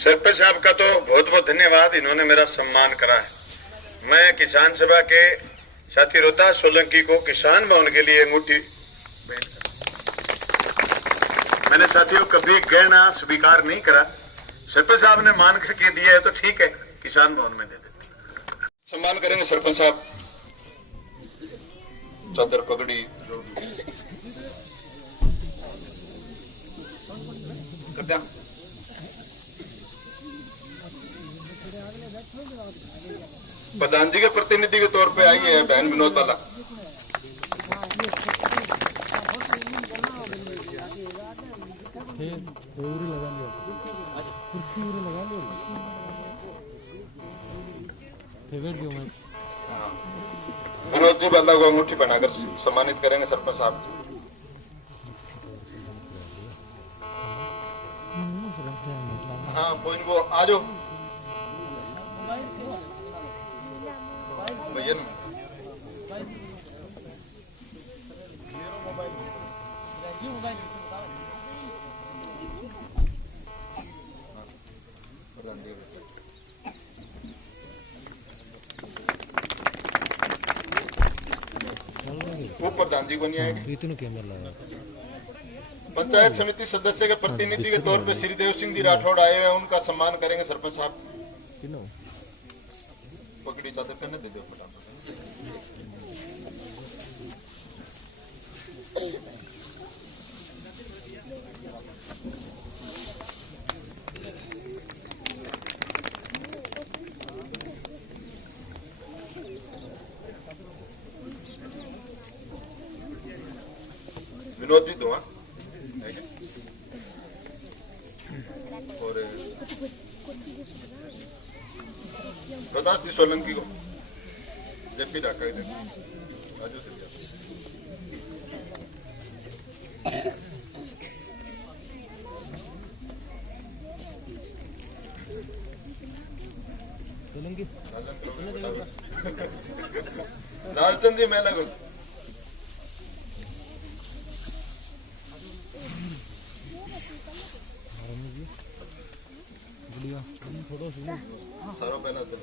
सरपंच साहब का तो बहुत बहुत धन्यवाद, इन्होंने मेरा सम्मान करा है। मैं किसान सभा के साथी रोहतास सोलंकी को किसान भवन के लिए अंगूठी भेंट कर। मैंने साथियों कभी गहना स्वीकार नहीं करा, सरपंच साहब ने मान करके दिया है तो ठीक है, किसान भवन में दे देते। सम्मान करेंगे सरपंच साहब, चादर पगड़ी जो करते हैं। प्रधान जी के प्रतिनिधि के तौर पे आई है बहन विनोद बाला। विनोद जी बाला को अंगूठी बनाकर सम्मानित करेंगे सरपंच साहब। हाँ कोई वो आ जाओ भैया। वो प्रधान जी को नहीं आएगी। पंचायत समिति सदस्य के प्रतिनिधि के तौर पे श्री देव सिंह जी राठौड़ आए हुए हैं, उनका सम्मान करेंगे सरपंच साहब। पकड़ी चादर करने दे दो। विनोद जी दो और रोहतास जी सोलंकी को जेपी डाका राजू से सोलंकी लालचंद जी मैं लगो सारो पहला दो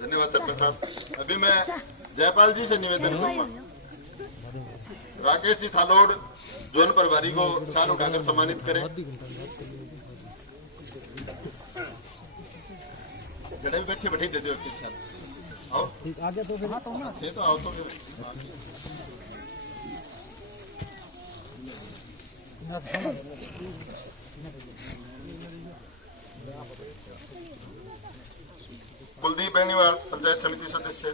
धन्यवाद सरपंच साहब। अभी मैं जयपाल जी से निवेदन करूंगा, राकेश जी थालोड़ जोन प्रभारी को शाल उठाकर सम्मानित करें। गड़े बैठे बैठे दे दो आओ आगे तो फिर तो आओ तो फिर कुलदीप बेनीवाल पंचायत समिति सदस्य।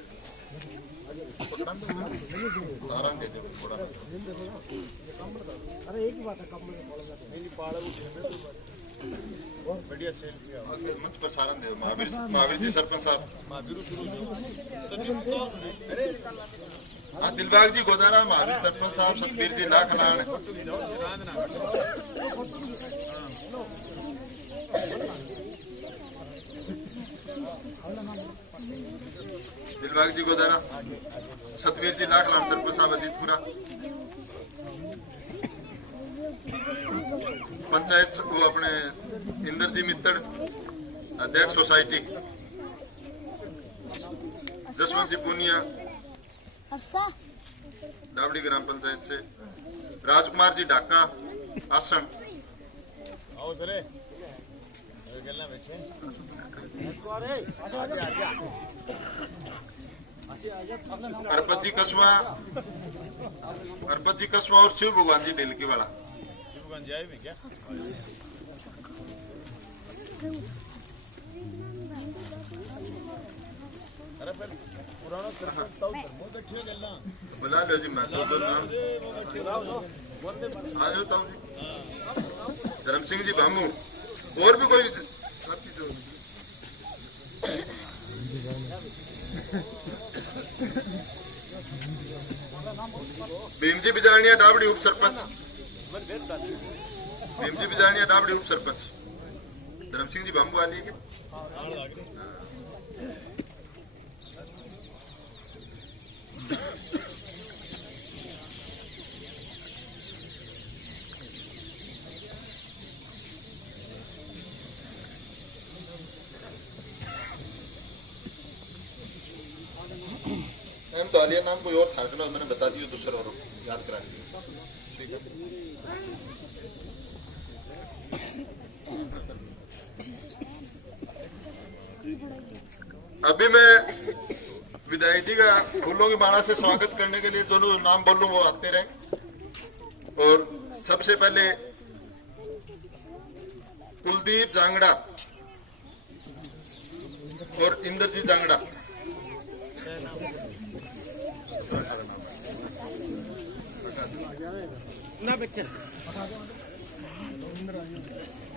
अरे एक ही बात है, कम बढ़िया सेल किया मंच पर सारण दे। महावीर जी सरपंच साहब। हाँ दिलबाग जी गोदारा, महावीर सरपंच साहब, सतबीर जी नाखलान। दिलबाग जी गोदारा, सतबीर जी नाखलान सरपंच साहब अजीतपुरा। पंचायत वो अपने इंदर जी मित्तड़ अध्यक्ष सोसाइटी। जसवंत जी पूनिया डावड़ी ग्राम पंचायत से। राजकुमार जी ढाका आसन। हरपत जी कस्बा और शिव भगवान जी डेलकी वाला। जाए भी क्या अरे फिर पुराना बुला लो जी। मैं तो आ जाता हूँ जी। धर्म सिंह जी भामू और भी कोई भीम जी बिजानिया डाबड़ी उप सरपंच। भीम जी बिजानिया डाबड़ी उप सरपंच। धर्म सिंह जी बाम्बू वाली के तो आलिया नाम कोई और था, चलो मैंने बता दिया, दूसरा और याद करा दिया। ठीक है। अभी मैं विधायक जी का फूलों की माला से स्वागत करने के लिए दोनों नाम बोल लूं, वो आते रहे। और सबसे पहले कुलदीप जांगड़ा और इंद्रजीत जांगड़ा।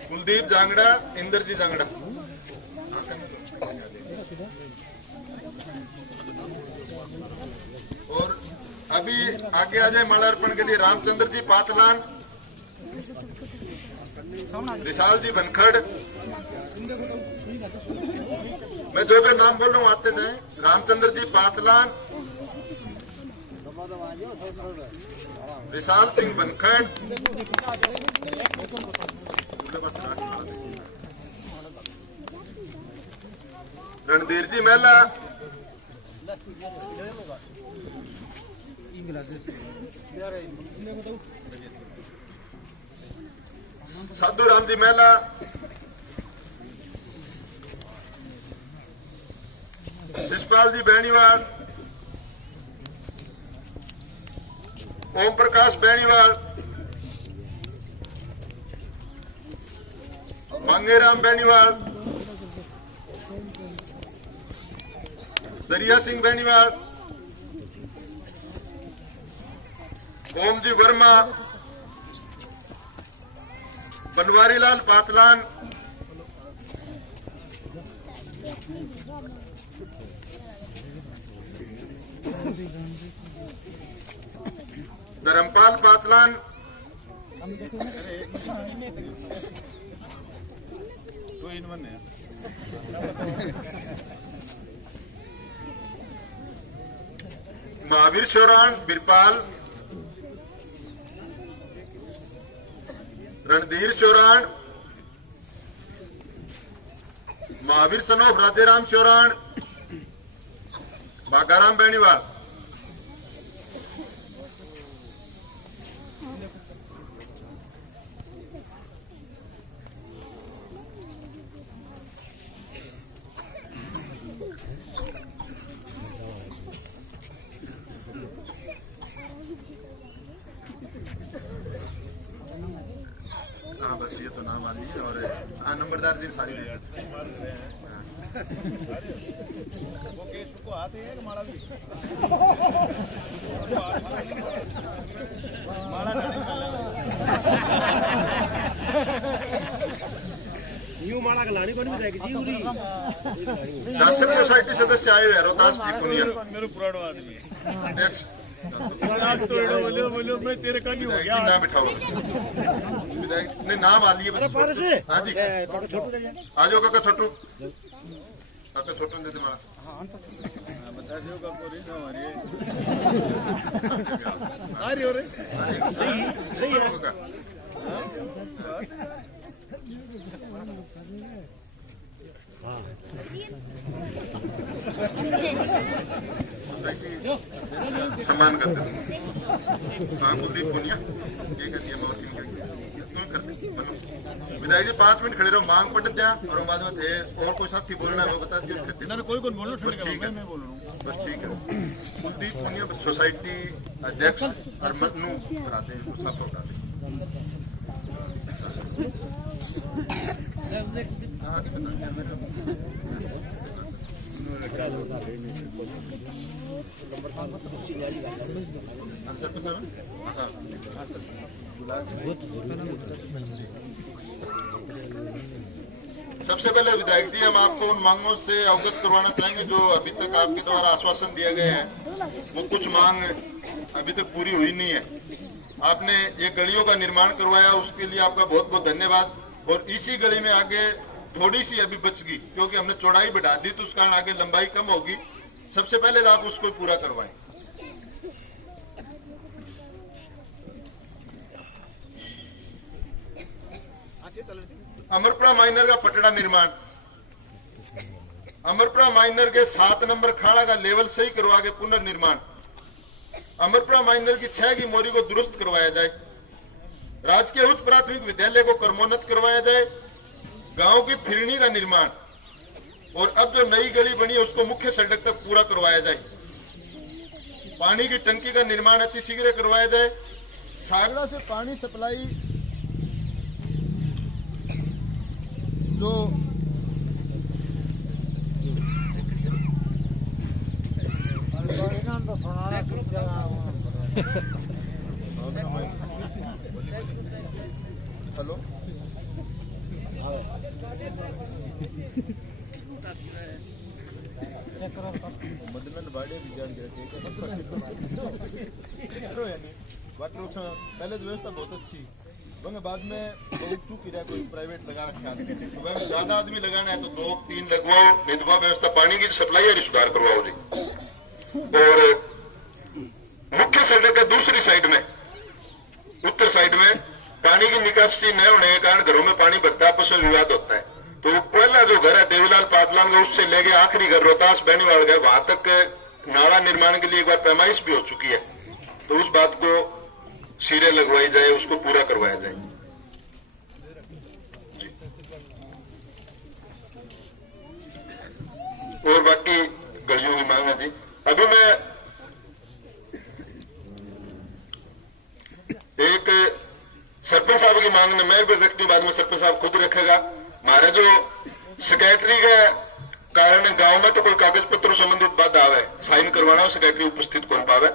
कुलदीप जांगड़ा, इंद्रजीत जांगड़ा। और अभी आगे आ जाए माला अर्पण के लिए रामचंद्र जी पातलान, विशाल जी बनखड़। मैं जो भी नाम बोल रहा हूँ आते जाए। रामचंद्र जी पातलान, विशाल सिंह बनखड़, रणधीर जी मेला, साधु राम जी मेला, शिषपाल जी बैनीवाल, ओम प्रकाश बैनीवाल, मंगेराम बैनीवाल, दरिया सिंह बैनीवाल, ओम जी वर्मा, बनवारी लाल पातलान, धर्मपाल पातलान, महावीर शोरान बिरपाल, रणधीर शोरान, महावीर सनोफ राधेराम शोरान, बागाराम बैनीवाल। हाँ बस ये तो नाम आ लीजिए। और हाँ नंबरदार जी सारी वो केस को आते हैं माला भी माला न्यू माला का लानी बन जाएगी जी। दासिम सोसाइटी सदस्य आए हुए रोहतास जी पुनिया, मेरे पुराना आदमी अध्यक्ष। बोलो मैं तेरे का नहीं हो गया ना बिठाओ। नहीं नाम आ लिए। हाँ जी आ जाओ काका छोटू, काका छोटू दे माला। बता दो काको री हमारी आ रही हो रे। सही है काका। सम्मान करते हाँ कुलदीप पुनिया ये कर दिया विधायक जी 5 मिनट खड़े रहो। मांग पट दिया और बाद में थे और कोई साथी बोलना है वो बता दियो। कोई बोलो ठीक है मैं बोल रहा हूँ बस ठीक है। कुलदीप पुनिया सोसाइटी अध्यक्ष और मनु कराते हैं सब कराते सबसे पहले विधायक जी हम आपको उन मांगों से अवगत करवाना चाहेंगे जो अभी तक आपके द्वारा आश्वासन दिया गया है। वो कुछ मांग अभी तक पूरी हुई नहीं है। आपने ये गलियों का निर्माण करवाया उसके लिए आपका बहुत बहुत धन्यवाद। और इसी गली में आगे थोड़ी सी अभी बच गई क्योंकि हमने चौड़ाई बढ़ा दी तो उस कारण आगे लंबाई कम होगी। सबसे पहले आप उसको पूरा करवाएं। अमरपुरा माइनर का पटड़ा निर्माण, अमरपुरा माइनर के 7 नंबर खाड़ा का लेवल सही करवा के पुनर्निर्माण, अमरपुरा माइनर की 6 की मोरी को दुरुस्त करवाया जाए, राजकीय उच्च प्राथमिक विद्यालय को क्रमोन्नत करवाया जाए, गांव की फिरनी का निर्माण और अब जो नई गली बनी है उसको मुख्य सड़क तक पूरा करवाया जाए, पानी की टंकी का निर्माण अतिशीघ्र करवाया जाए, सागड़ा से पानी सप्लाई जो हेलो पहले तो व्यवस्था बहुत अच्छी, बाद में बहुत चूक रहा, कोई प्राइवेट लगा रखा है, सुबह में ज्यादा आदमी लगाना है तो 2-3 लगवाओ, नहीं तो व्यवस्था पानी की सप्लाई है सुधार करवाओ जी। और मुख्य सड़क है दूसरी साइड में, उत्तर साइड में पानी की निकासी न होने के कारण घरों में पानी भरता है, आपस में विवाद होता है। तो पहला जो घर है देवीलाल पातलान का, उससे लेके आखिरी घर रोहतास बेनीवाल गए, वहां तक नाला निर्माण के लिए एक बार पैमाइश भी हो चुकी है, तो उस बात को सिरे लगवाई जाए, उसको पूरा करवाया जाए। और बाकी गलियों की मांग है जी। अभी मैं एक सरपंच साहब की मांग में मैं भी रखती हूँ, बाद में सरपंच साहब खुद रखेगा। हमारे जो सेक्रेटरी के कारण गांव में तो कोई कागज पत्र संबंधित बात आवे, साइन करवाना हो सेक्रेटरी उपस्थित कौन पावे।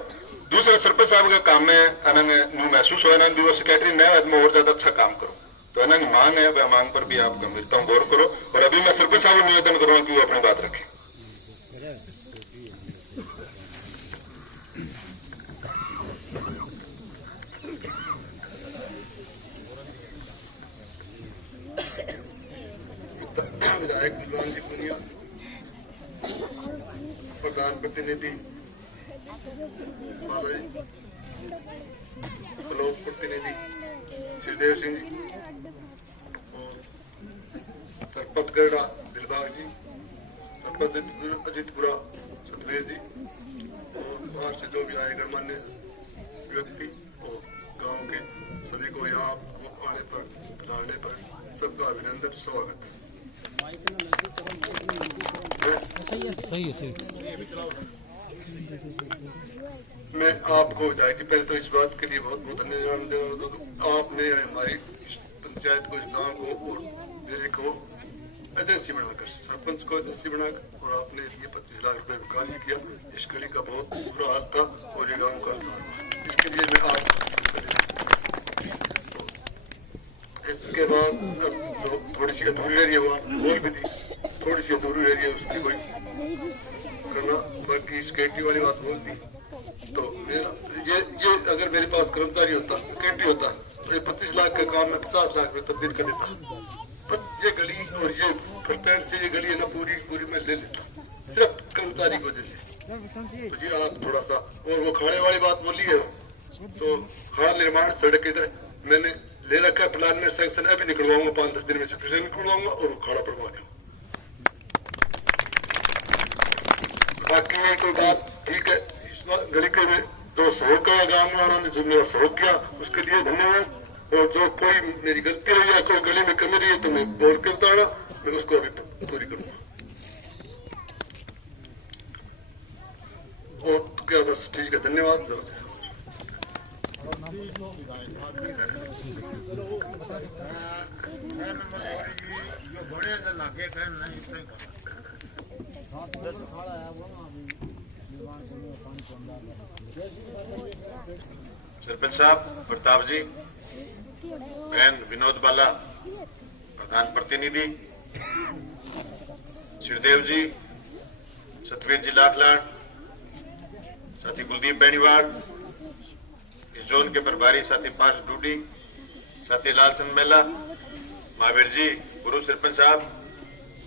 दूसरा सरपंच साहब के काम में अनंग महसूस हो भी वो सेक्रेटरी नए आदमी और ज्यादा अच्छा काम करो, तो अनंग मांग है, वह मांग पर भी आप गंभीरता गौर करो। और अभी मैं सरपंच साहब को निवेदन करूंगा कि वो अपनी बात रखें। विधायक विद्वान जी पुनिया, प्रधान प्रतिनिधि ब्लॉक प्रतिनिधि श्रीदेव सिंह जी और सरपंच गढ़ा दिलबाग जी, सरपंच अजितपुरा सतवीर जी और बाहर से जो भी आए गणमान्य व्यक्ति और गांव के सभी को यहाँ आने पर पधारने पर सबका अभिनंदन स्वागत है। सही। मैं आपको विधायक जी पहले तो इस बात के लिए बहुत बहुत धन्यवाद दे रहा हूँ। आपने हमारी पंचायत को, इस गांव को और जिले को एजेंसी बनाकर, सरपंच को एजेंसी बनाकर, और आपने ये 25 लाख रुपए का कार्य किया। इस गली का बहुत बुरा हाल था और ये गाँव का उद्धार हुआ, इसके लिए मैं आप। इसके बाद जो थोड़ी सी अधूरी रह रही है वहाँ बोल भी दी, थोड़ी सी अधूरी रह रही है उसकी कोई करना, बाकी सिक्योरिटी वाली बात बोल दी। तो ये अगर मेरे पास कर्मचारी होता, सेक्रेटरी होता, तो ये 25 लाख का काम में 50 लाख में तब्दील कर देता। ये गली और ये स्टैंड से ये गली है ना पूरी में ले लेता, सिर्फ कर्मचारी की वजह से। तो ये आप थोड़ा सा, और वो खाने वाली बात बोली है, तो खाना निर्माण सड़क इधर मैंने ले रखा है, प्लान में सैंक्शन अभी निकलवाऊंगा, 5-10 दिन में से फिर निकलवाऊंगा और खाना पड़वा दूंगा। बाकी कोई बात ठीक है, इस गली के में जो सहयोग किया गांव वालों ने, जो मेरा सहयोग किया उसके लिए धन्यवाद। और जो कोई मेरी गलती रही है, कोई गली में कमी रही है तो मैं बोल करता हूँ, मैं उसको अभी पूरी करूंगा। और तो क्या बस ठीक है, धन्यवाद। सरपंच साहब प्रताप जी, बहन विनोद बाला, प्रधान प्रतिनिधि श्रीदेव जी, सतवीर जी लाखलाट, साथी कुलदीप बेनीवाल, इस जोन के प्रभारी साथी पार्थ डूडी, साथी लालचंद मेला, महावीर जी, गुरु सरपंच साहब,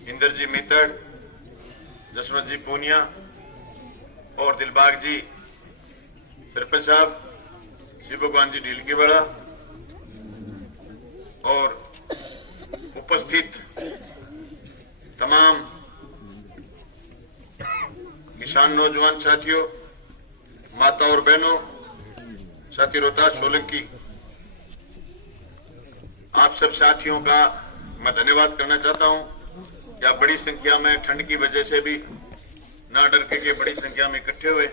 इंदर जी मीतड़, जसवंत जी पूनिया और दिलबाग जी, सरपंच साहब जी भगवान जी ढील की बड़ा और उपस्थित तमाम किसान नौजवान साथियों, माता और बहनों, साथी रोहतास सोलंकी, आप सब साथियों का मैं धन्यवाद करना चाहता हूं कि आप बड़ी संख्या में ठंड की वजह से भी ना डर के बड़ी संख्या में इकट्ठे हुए।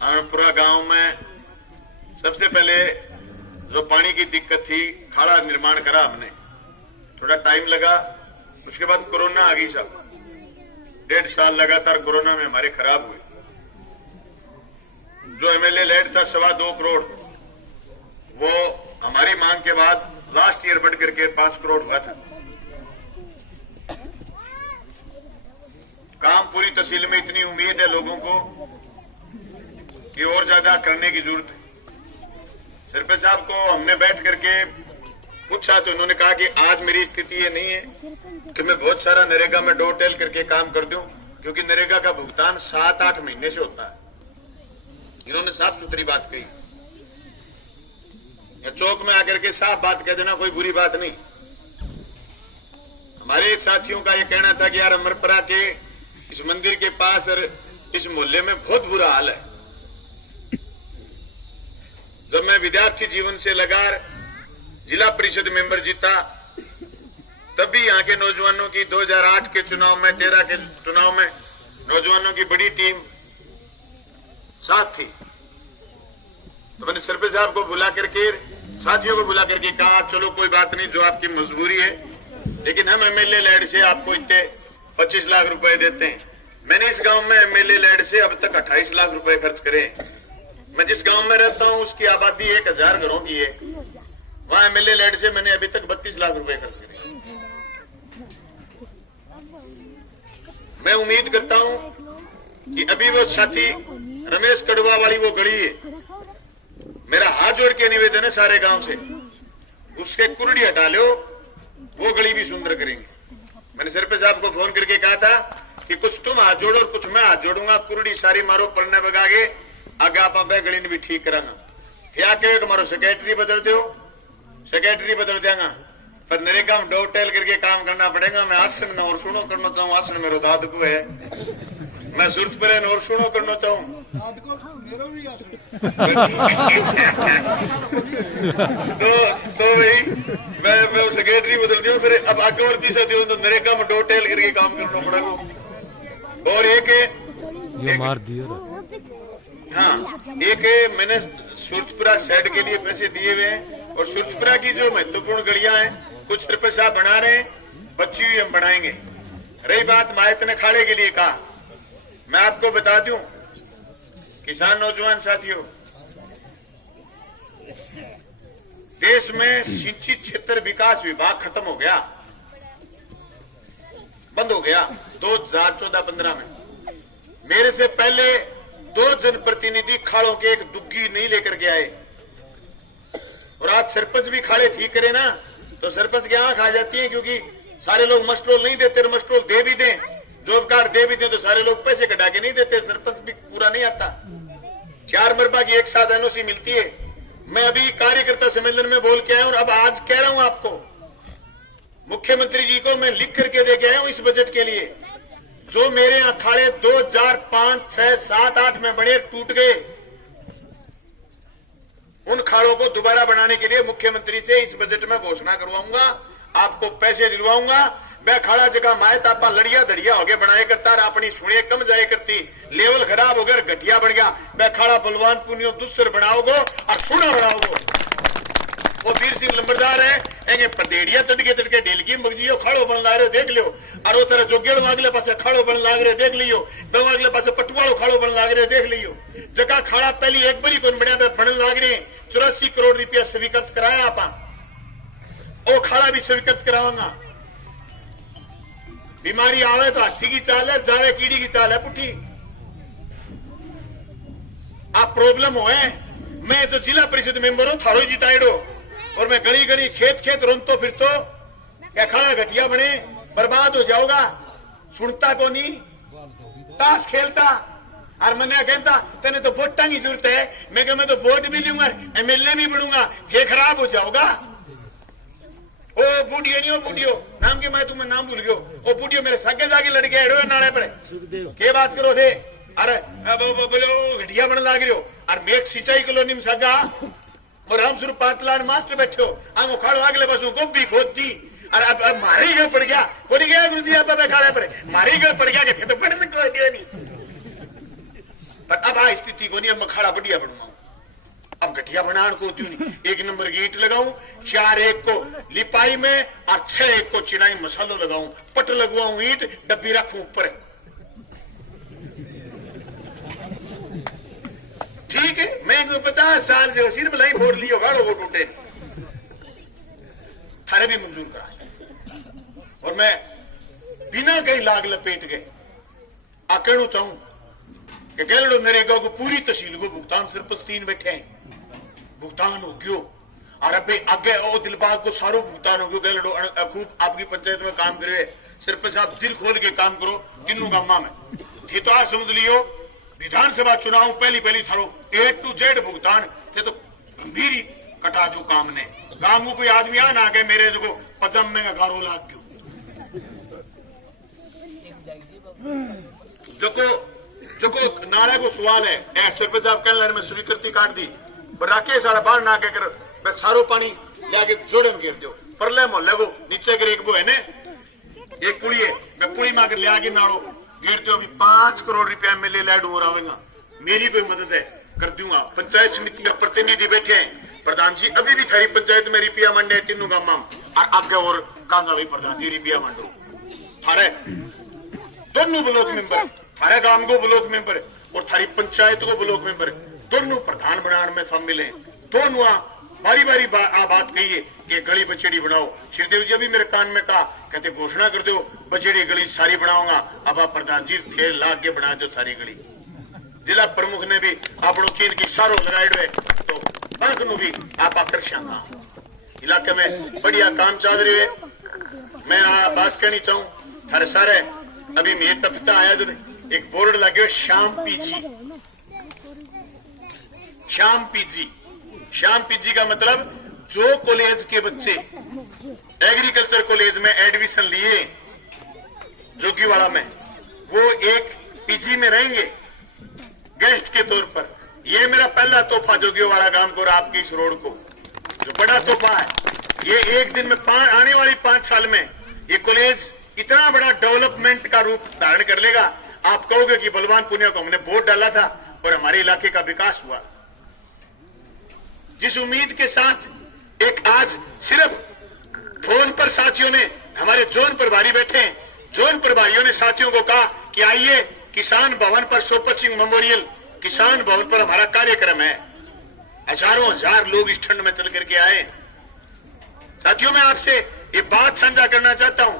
आनंदपुरा गांव में सबसे पहले जो पानी की दिक्कत थी, खाड़ा निर्माण करा हमने, थोड़ा टाइम लगा। उसके बाद कोरोना आ गई साहब, 1.5 साल लगातार कोरोना में हमारे खराब हुए। जो एमएलए लेट था 2.25 करोड़, वो हमारी मांग के बाद लास्ट ईयर बढ़ करके 5 करोड़ हुआ था। काम पूरी तहसील में इतनी उम्मीद है लोगों को कि और ज्यादा करने की जरूरत है। सरपंच साहब को हमने बैठ करके पूछा तो उन्होंने कहा कि आज मेरी स्थिति ये नहीं है कि मैं बहुत सारा नरेगा में डोर टेल करके काम कर दूं, क्योंकि नरेगा का भुगतान 7-8 महीने से होता है। इन्होंने साफ सुथरी बात कही। या चौक में आकर के साफ बात कह देना कोई बुरी बात नहीं। हमारे साथियों का ये कहना था कि यार अमरपुरा के इस मंदिर के पास और इस मोहल्ले में बहुत बुरा हाल है। जब मैं विद्यार्थी जीवन से लगा जिला परिषद मेंबर जीता, तब भी यहां के नौजवानों की 2008 के चुनाव में, 13 के चुनाव में नौजवानों की बड़ी टीम साथ थी। तो मैंने सरपंच साहब को बुला करके, साथियों को बुला करके कहा चलो कोई बात नहीं, जो आपकी मजबूरी है, लेकिन हम एमएलए लैड से आपको इतने 25 लाख रुपए देते हैं। मैंने इस गांव में एमएलए लैड से अब तक 28 लाख रुपए खर्च करे। मैं जिस गांव में रहता हूं उसकी आबादी 1000 घरों की है, वहां एमएलए लैड से मैंने अभी तक 32 लाख रुपए खर्च करे। मैं उम्मीद करता हूं कि अभी वो साथी रमेश कड़वा वाली वो गली है, मेरा हाथ जोड़ के निवेदन है सारे गांव से, उसके कुर्डी हटा लो, वो गली भी सुंदर करेंगे। मैंने सरपंच साहब को फोन करके कहा था कि कुछ तुम हाथ जोड़ो और कुछ मैं हाथ जोड़ूंगा, कुर्डी सारी मारो पढ़ने बगागे आगे आप गली ने भी ठीक करांगा। क्या कहो तुम्हारो सेक्रेटरी बदल दो, सेक्रेटरी बदल देंगा, पर नरेगा में डोर टेल करके काम करना पड़ेगा। मैं आसन न और सुनो करना चाहूँ, आसन मेरो दाद को है, मैं सूरत पर और सुनो करना चाहूँ। तो भाई मैं सेक्रेटरी बदल दियो, फिर अब आगे और पीछे दियो तो नरेगा में डोर टेल करके काम करना पड़ेगा। और एक मार दिया। हाँ, एक मैंने सूरतपुरा साइड के लिए पैसे दिए हुए हैं, और सूरतपुरा की जो महत्वपूर्ण गलियां हैं कुछ सरपंच साहब बना रहे हैं, बच्ची हुई हम बनाएंगे। रही बात मायत ने खाड़े के लिए कहा, मैं आपको बता दूं किसान नौजवान साथियों, देश में सिंचित क्षेत्र विकास विभाग खत्म हो गया, बंद हो गया 2014-15 में। मेरे से पहले 2 जनप्रतिनिधि खाड़ों के एक दुग्गी नहीं लेकर के आए, और आज सरपंच भी खाड़े ठीक करे ना तो सरपंच की आंख आ जाती है, क्योंकि सारे लोग मस्ट्रोल नहीं देते, मस्ट्रोल दे भी दें, जॉब कार्ड दे भी दें तो सारे लोग पैसे कटा के नहीं देते, सरपंच भी पूरा नहीं आता। 4 मरबा की एक साथ एनओसी मिलती है। मैं अभी कार्यकर्ता सम्मेलन में बोल के आया हूं, और अब आज कह रहा हूं आपको, मुख्यमंत्री जी को मैं लिख करके दे के आया हूं इस बजट के लिए, जो मेरे अखाड़े 2005, 6, 7, 8 में बने टूट गए, उन खाड़ों को दोबारा बनाने के लिए मुख्यमंत्री से इस बजट में घोषणा करवाऊंगा, आपको पैसे दिलवाऊंगा। वह खाड़ा जगह माए तापा लड़िया दड़िया हो गए बनाए करता, अपनी सुने कम जाए करती, लेवल खराब हो गया, घटिया बढ़ गया। वह खाड़ा बलवान पुनियो दूसर बनाओगो और सुना बनाओगो। वो वीर सिंह लंबरदार है, एंगे पदेड़िया चढ़के चढ़के डेलगी बगजियो खाड़ो बन ला रहे देख लियो, और वो तरह जोगेड़ अगले पासे खाड़ो बन लाग रहे देख लियो, अगले पासे पटवाड़ो खाड़ो बन लाग रहे देख लियो। जगह खाड़ा पहली एक बारी कौन बनया बन लाग रहे, 84 करोड़ रुपया स्वीकृत कराया आप, वो खाड़ा भी स्वीकृत कराऊंगा। बीमारी आवे तो हाथी की चाल है, जावे कीड़ी की चाल है पुठी। आप प्रॉब्लम हो है, मैं जो जिला परिषद मेंबर हूं थारो जिताइडो, और मैं गली गली खेत खेत रोनतो फिरतो, क्या खाड़ा घटिया बने बर्बाद हो जाओगा, सुनता को नहीं, ताश खेलता, और मैंने कहता तेने तो वोटा की जरूरत है, मैं कहा मैं तो वोट भी लूंगा एमएलए भी बनूंगा, ये खराब हो जाओगा। ओ बूढ़ियो नहीं, ओ बूढ़ियो नाम के मैं तुम्हें नाम भूल गयो, ओ बूढ़ियो मेरे सगे जाके लड़के हेड़ो नाले पर के बात करो थे। अरे बोलो घटिया बन लाग रहे हो। और मेघ सिंचाई कॉलोनी में सगा और हम सिर्फ पातलान मास्टर बैठे हो, आंगो खाड़ो अगले बसों गोभी खोद दी। और अब मारे ही गए पड़ गया, कोई गया गुरु जी आप खाड़े पर मारे ही गए पड़ गया कि तो पढ़ने को दिया नहीं। पर अब आ स्थिति को नहीं, अब मैं खाड़ा बढ़िया बनूंगा, अब घटिया बनाने को क्यों नहीं। 1 नंबर की ईंट लगाऊं, 4-1 को लिपाई में और 6-1 को चिनाई मसालो लगाऊं, पट लगवाऊं ईंट, डब्बी रखूं ऊपर। ठीक है, मैं 50 साल जो सिर भलाई फोड़ लियो गाड़ो वो टूटे थारे भी मंजूर करा। और मैं बिना कहीं लाग लपेट के कहना चाहूं कि गैलडो नरेगा को पूरी तहसील को भुगतान सिर्फ 3 बैठे हैं, भुगतान हो गयो। और अब आगे ओ दिलबाग को सारो भुगतान हो गयो। गैलडो खूब आपकी पंचायत में काम करे, सिर्फ आप दिल खोल के काम करो तीनों गामा में। ये तो आज समझ लियो विधानसभा चुनाव पहली थारो A to Z भुगतान थे तो गंभीर ही कटा दू काम ने। गांव में कोई आदमी आ ना गए मेरे जो पचम में गारो लाग गयो। जो को नारे को सवाल है सिर्फ साहब कहने में स्वीकृति काट दी राके सारा बाहर ना के कर सारो पानी लाके जोड़े में गिर दो परले मोहल्ले को नीचे कर एक वो है ने एक पुली है मैं पुली में अगर ले आगे नाड़ो गिरते हो। अभी 5 करोड़ रुपया में ले लैड हो रहा मेरी कोई मदद है कर दूंगा। पंचायत समिति का प्रतिनिधि बैठे हैं, प्रधान जी अभी भी थारी पंचायत में रुपया मंडे तीनों गांव और आगे और कांगा भी प्रधान जी रुपया मंडो थारे दोनों ब्लॉक मेंबर, थारे गांव को ब्लॉक मेंबर और थारी पंचायत को ब्लॉक मेंबर दोनों प्रधान बनाने में शामिल है। दोनों बारी बारी बात कही है कि गली बचेड़ी बनाओ। श्रीदेव जी अभी मेरे कान में कहा कहते घोषणा कर दो बचेड़ी गली सारी बनाऊंगा। अब आप प्रधान जी थे लाग के बना दो सारी गली। जिला प्रमुख ने भी आपनों की इनकी सारो लगाए हुए तो बैंक नु भी आप आकर्षण इलाके में बढ़िया काम चल रही है। मैं बात कहनी चाहूं थारे सारे अभी मेरे तफ्ता आया जब एक बोर्ड लगे Shyam PG. Shyam PG, Shyam PG का मतलब जो कॉलेज के बच्चे एग्रीकल्चर कॉलेज में एडमिशन लिए जोगीवाड़ा में वो एक पीजी में रहेंगे गेस्ट के तौर पर। ये मेरा पहला तोहफा जोगीवाड़ा गांव को और आपकी इस रोड को जो बड़ा तोहफा है। ये एक दिन में आने वाली 5 साल में ये कॉलेज इतना बड़ा डेवलपमेंट का रूप धारण कर लेगा। आप कहोगे कि बलवान पुनिया को हमने वोट डाला था और हमारे इलाके का विकास हुआ। जिस उम्मीद के साथ एक आज सिर्फ फोन पर साथियों ने हमारे जोन प्रभारी बैठे हैं, जोन प्रभारियों ने साथियों को कहा कि आइए किसान भवन पर सोपत सिंह मेमोरियल किसान भवन पर हमारा कार्यक्रम है। हजारों हजार लोग इस ठंड में चल करके आए। साथियों मैं आपसे ये बात साझा करना चाहता हूं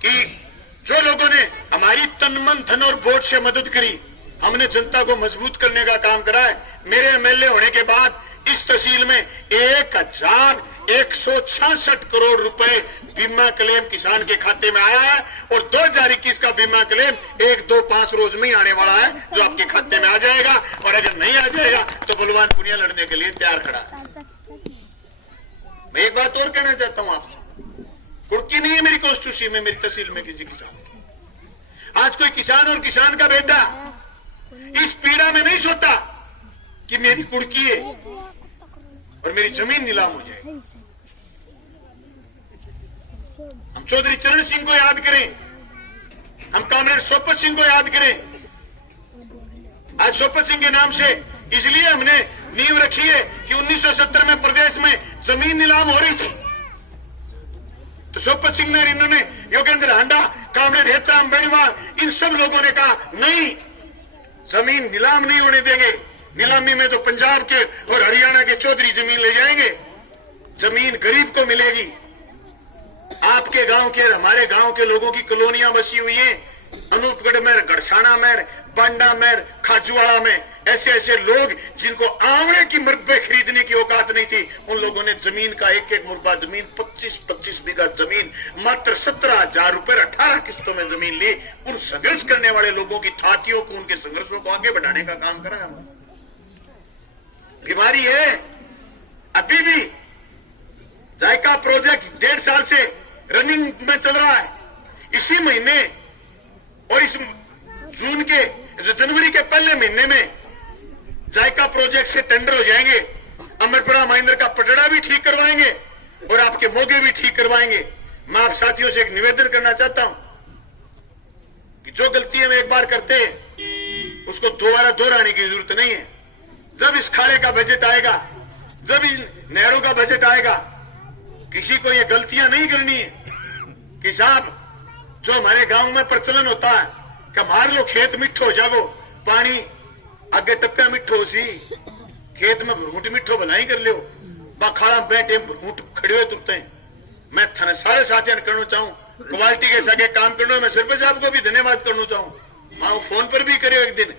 कि जो लोगों ने हमारी तन मन धन और वोट से मदद करी, हमने जनता को मजबूत करने का काम करा है। मेरे एमएलए होने के बाद इस तहसील में 1166 करोड़ रुपए बीमा क्लेम किसान के खाते में आया है और 2021 का बीमा क्लेम 1-2-5 रोज में ही आने वाला है जो आपके खाते में आ जाएगा। और अगर नहीं आ जाएगा तो बलवान पुनिया लड़ने के लिए तैयार खड़ा है। मैं एक बात और कहना चाहता हूं आपसे, कुड़की नहीं है मेरी कॉन्स्टिट्यूंसी में, मेरी तहसील में किसी किसान। आज कोई किसान और किसान का बेटा इस पीड़ा में नहीं सोता कि मेरी कुड़की है और मेरी जमीन नीलाम हो जाए। हम चौधरी चरण सिंह को याद करें, हम कॉमरेड सोपत सिंह को याद करें। आज सोपत सिंह के नाम से इसलिए हमने नींव रखी है कि 1970 में प्रदेश में जमीन नीलाम हो रही थी तो सोपत सिंह ने इन्होंने योगेंद्र हांडा, कॉमरेड हेतराम बेनीवाल, इन सब लोगों ने कहा नहीं जमीन नीलाम नहीं होने देंगे। नीलामी में तो पंजाब के और हरियाणा के चौधरी जमीन ले जाएंगे, जमीन गरीब को मिलेगी। आपके गांव के हमारे गांव के लोगों की कॉलोनियां बसी हुई हैं, अनूपगढ़ में, गढ़साना में, बांडा में, खाजूवाड़ा में। ऐसे ऐसे लोग जिनको आंवले की मुरब्बे खरीदने की औकात नहीं थी, उन लोगों ने जमीन का एक मुरब्बा जमीन 25-25 बीघा जमीन मात्र 17,000 रुपए 18 किस्तों में जमीन ली। उन संघर्ष करने वाले लोगों की थातियों को, उनके संघर्षों को आगे बढ़ाने का काम करा हमने। बीमारी है अभी भी जायका प्रोजेक्ट 1.5 साल से रनिंग में चल रहा है। इसी महीने और इस जून के जनवरी के पहले महीने में जायका प्रोजेक्ट से टेंडर हो जाएंगे। अमरपुरा महेंद्र का पटड़ा भी ठीक करवाएंगे और आपके मोगे भी ठीक करवाएंगे। मैं आप साथियों से एक निवेदन करना चाहता हूं कि जो गलतियां हम एक बार करते हैं उसको दोबारा दोहराने की जरूरत नहीं है। जब इस खाड़े का बजट आएगा, जब इन नहरों का बजट आएगा, किसी को ये गलतियां नहीं करनी है कि साहब जो हमारे गांव में प्रचलन होता है कि मार लो खेत मिठो जागो, पानी आगे टप्पा मिठो सी, खेत में भरूट मिठो भलाई कर लियो, बाखाड़ा बैठे भरूट खड़े हुए तुरते हैं। मैं थाने सारे साथियों करना चाहूं क्वालिटी के साथ काम करना। मैं सरपंच साहब को भी धन्यवाद करना चाहूं। मां फोन पर भी करियो एक दिन,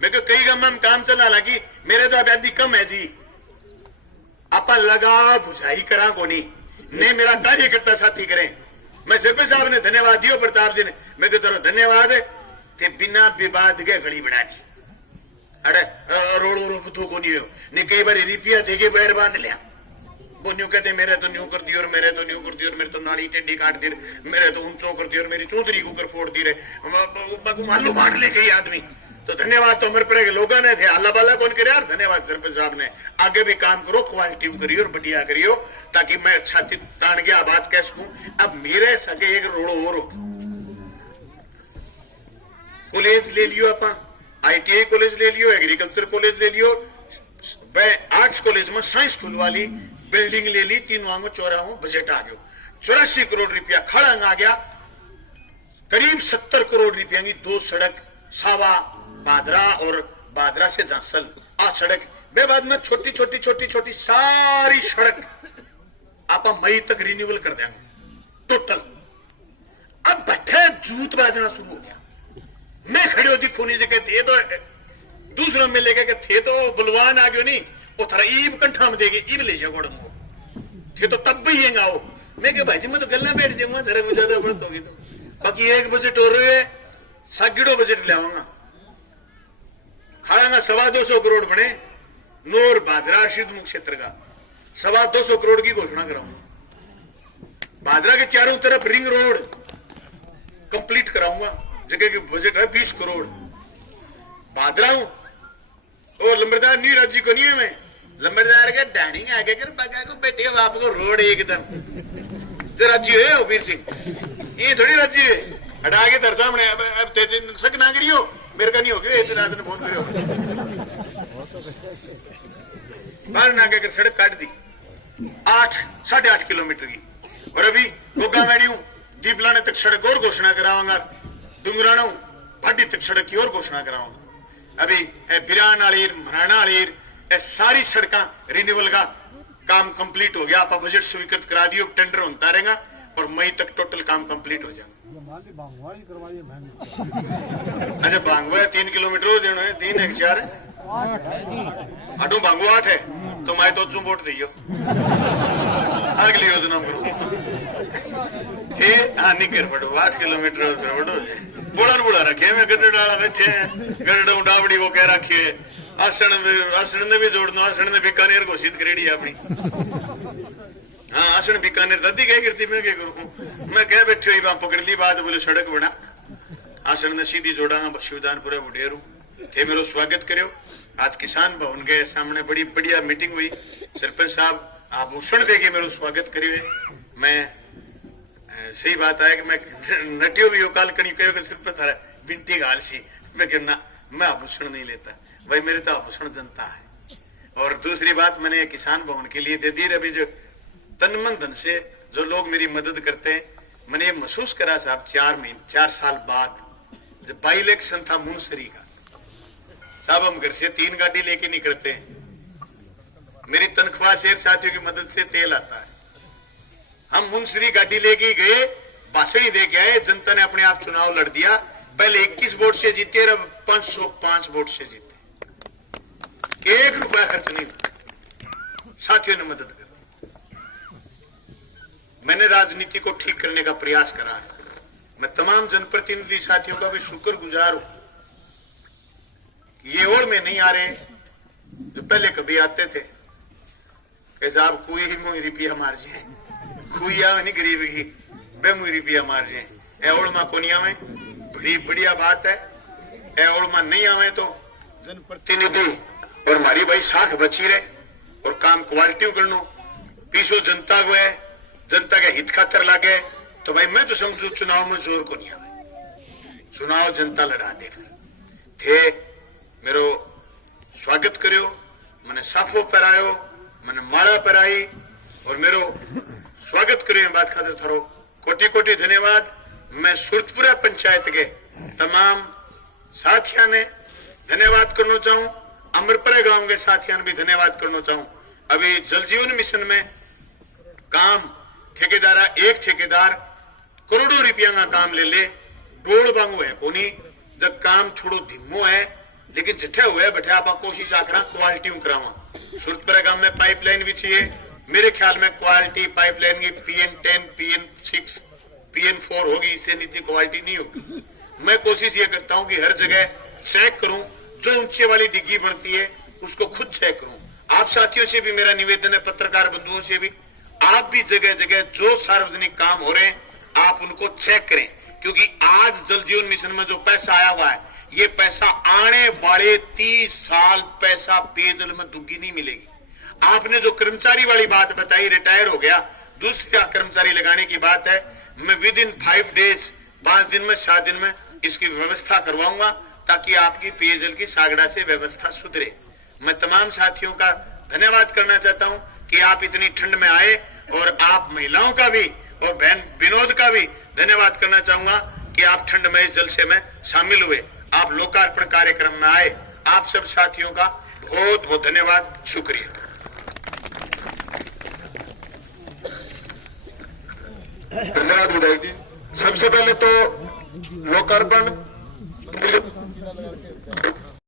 मैं को कई गांव में काम चलना लगी, मेरे तो आबादी कम है जी, आप लगा बुझाई करा को नहीं ने मेरा कार्यकर्ता साथी करें। मैं सरपंच साहब ने धन्यवाद दियो, प्रताप जी ने, मैं तो तेरा धन्यवाद है ते बिना विवाद के गली बढ़ा दी। अरे रोड़ बुद्धू को नहीं हो ने कई बार रिपिया थे के पैर बांध लिया, वो न्यू कहते मेरे तो न्यू कर दी और मेरे तो न्यू कर दी और मेरे तो नाली टेढ़ी काट दी, मेरे तो ऊंचो कर दी और मेरी चौधरी कुकर फोड़ दी रहे मालूम मार ले कई आदमी। तो धन्यवाद तो अमरपुरा के लोगों ने थे, अल्लाह बाला कौन करे यार। धन्यवाद सरपंच साहब ने। आगे भी काम करो, क्वालिटी करियो और बढ़िया करियो ताकि मैं छाती तान के बात कह सकूं। अब मेरे सके एक रोड़ो और कॉलेज ले लियो, आप ITI कॉलेज ले लियो, एग्रीकल्चर कॉलेज ले लियो, आर्ट्स कॉलेज में साइंस स्कूल वाली बिल्डिंग ले ली, 3 वांगो 84 बजट आ गयो, 84 करोड़ रुपया खड़ा आ गया। करीब 70 करोड़ रुपया की 2 सड़क सावा बादरा और बादरा से जांसल आ सड़क बे बाद में छोटी छोटी छोटी छोटी सारी सड़क आप मई तक रिन्यूअल कर देंगे टोटल। अब बैठे जूत बाजना शुरू हो गया। मैं खड़े होती खूनी जगह थे तो दूसरा में लेके के थे तो बलवान आ गयो नहीं, वो थरा ईब कंठा में देगी, ईब ले जाओ गोड़ थे तो तब भी ये गाओ। मैं क्या भाई जी मैं तो गल्ला बैठ जाऊंगा, थरे में ज्यादा बढ़त होगी तो बाकी 1 बजट हो रहे है, सागिड़ो बजट ले आऊंगा, खाएंगा 225 करोड़ बने। नूर बादरा सिद्धमुख क्षेत्र का 225 करोड़ की घोषणा कराऊंगा। बादरा के चारों तरफ रिंग रोड कंप्लीट कराऊंगा, जगह की बजट है 20 करोड़। बादरा हूं और लंबरदार नहीं राज्य को नहीं है, मैं लंबरदार के डाइनिंग आगे कर बगा को बैठे बाप को रोड एकदम तो राज्य है वीर सिंह, ये थोड़ी राज्य है। हटा के तेरे सामने अब सक ना करियो, मेरे का नहीं हो गया इतना ने फोन करियो बाहर ना के सड़क काट दी 8.5 किलोमीटर की। और अभी गोगा मैडी हूं दीपलाने तक सड़क और घोषणा कराऊंगा, डुंगराना हूं भाटी तक सड़क की और घोषणा कराऊंगा। अभी बिरान आलीर मराना आलीर सारी सड़क रिन्यूअल का काम कंप्लीट हो गया। आप बजट स्वीकृत करा दियो, टेंडर होता रहेगा और मई तक टोटल काम कंप्लीट हो जाएगा। अच्छा बांगवा 3 किलोमीटर देना है, 3 है 4 है, आटो बांगवा 8 है तो मैं तो चुम वोट दियो अगली योजना करो थे। हाँ निकर पड़ो 8 किलोमीटर बड़ो बोला बुला रखे मैं गड्ढे डाला बैठे हैं, गड्ढे उड़ावड़ी वो कह रखी है। आसन ने भी जोड़ दो, आसन ने बीकानेर घोषित करेड़ी अपनी। हाँ आसन बीकानेर दादी क्या करती, मैं क्या करूं, मैं कह बैठे हुई वहां पकड़ ली बात, बोले सड़क बना। आसन ने सीधी जोड़ा शिवदानपुरा बुढ़ेरू थे, मेरो स्वागत करो। आज किसान भवन के सामने बड़ी बढ़िया मीटिंग हुई, सरपंच साहब आभूषण देके मेरो स्वागत करिए। मैं सही बात है कि मैं नटियो भी काल कणी कहो सिर्फ थारा बिनती गाल सी, मैं कहना मैं आभूषण नहीं लेता भाई, मेरे तो आभूषण जनता है। और दूसरी बात मैंने किसान भवन के लिए दे दी। अभी जो तन मन धन से जो लोग मेरी मदद करते हैं, मैंने ये महसूस करा साहब 4 साल बाद जब बाई इलेक्शन था मुनसरी का, साहब हम घर से 3 गाड़ी लेके निकलते हैं, मेरी तनख्वाह शेर साथियों की मदद से तेल आता है। हम मुनसरी गाड़ी लेके गए, भाषण दे के आए, जनता ने अपने आप चुनाव लड़ दिया। पहले 21 वोट से जीते और अब 505 वोट से जीते, 1 रुपया खर्च नहीं, साथियों ने मदद कर। मैंने राजनीति को ठीक करने का प्रयास करा है। मैं तमाम जनप्रतिनिधि साथियों का भी शुक्रगुजार हूं कि ये और में नहीं आ रहे जो पहले कभी आते थे। कि साहब कोई ही मुई रुपया मार जाए, कोई आवे नहीं गरीब की बे मुई रुपया मार जाए। एवड़ में कोनी आवे बड़ी बढ़िया बात है। एवड़ में नहीं आवे तो जनप्रतिनिधि और हमारी भाई साख बची रहे और काम क्वालिटी करनो पीछो जनता को है, जनता के हित खातर लागे तो भाई मैं तो समझू चुनाव में जोर को नहीं आवे। चुनाव जनता लड़ा दे थे। मेरो स्वागत करो, मैंने साफो पहरायो, मैंने माला पहराई और मेरो स्वागत करियो। बात खातिर थारो कोटि कोटि धन्यवाद। मैं सुरतपुरा पंचायत के तमाम साथियों ने धन्यवाद करना चाहूं, अमरपुरा गांव के साथियों ने भी धन्यवाद करना चाहूं। अभी जल जीवन मिशन में काम ठेकेदार एक ठेकेदार करोड़ों रुपया का काम ले ले, डोल बांगो है कोनी। जब काम थोड़ो धीमो है लेकिन जिठे हुए बैठे आप कोशिश आकरा क्वालिटी करावा। सुरतपुरा गांव में पाइपलाइन भी चाहिए, मेरे ख्याल में क्वालिटी पाइपलाइन की PN10 PN6 PN4 होगी, इससे नीचे क्वालिटी नहीं होगी। मैं कोशिश ये करता हूं कि हर जगह चेक करूं, जो ऊंचे वाली डिग्गी बनती है उसको खुद चेक करूं। आप साथियों से भी मेरा निवेदन है, पत्रकार बंधुओं से भी, आप भी जगह जगह जो सार्वजनिक काम हो रहे हैं आप उनको चेक करें, क्योंकि आज जल जीवन मिशन में जो पैसा आया हुआ है ये पैसा आने वाले 30 साल पैसा पेयजल में दुग्गी नहीं मिलेगी। आपने जो कर्मचारी वाली बात बताई, रिटायर हो गया, दूसरा कर्मचारी लगाने की बात है, मैं विद इन 5 डेज 5 दिन में 7 दिन में इसकी व्यवस्था करवाऊंगा ताकि आपकी पेयजल की सागड़ा से व्यवस्था सुधरे। मैं तमाम साथियों का धन्यवाद करना चाहता हूं कि आप इतनी ठंड में आए और आप महिलाओं का भी और बहन विनोद का भी धन्यवाद करना चाहूंगा कि आप ठंड में इस जलसे में शामिल हुए, आप लोकार्पण कार्यक्रम में आए। आप सब साथियों का बहुत बहुत धन्यवाद, शुक्रिया। धन्यवाद विधायक जी। सबसे पहले तो लोकार्पण